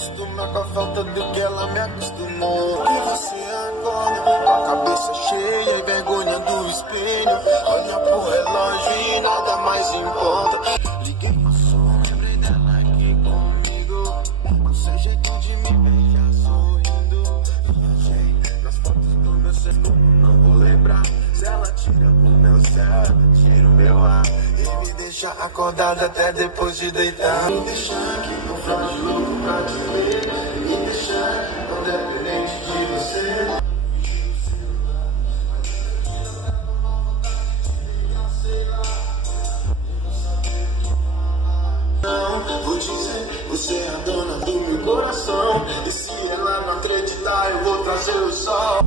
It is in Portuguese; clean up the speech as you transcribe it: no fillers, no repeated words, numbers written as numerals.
acostumar com a falta do que ela me acostumou. E você acorda com a cabeça cheia e vergonha do espelho. Olha pro relógio e nada mais importa. Liguei pro som, lembrei dela aqui comigo. Com seu jeito de me beijar sorrindo. Nas fotos do meu celular não vou lembrar. Se ela tira o meu céu, tira o meu ar e me deixa acordado até depois de deitar. Me deixa aqui com frágil louco pra te ver. Me deixa aqui com dependente de você. Não, vou dizer, você é a dona do meu coração. E se ela não acreditar, eu vou trazer o sol.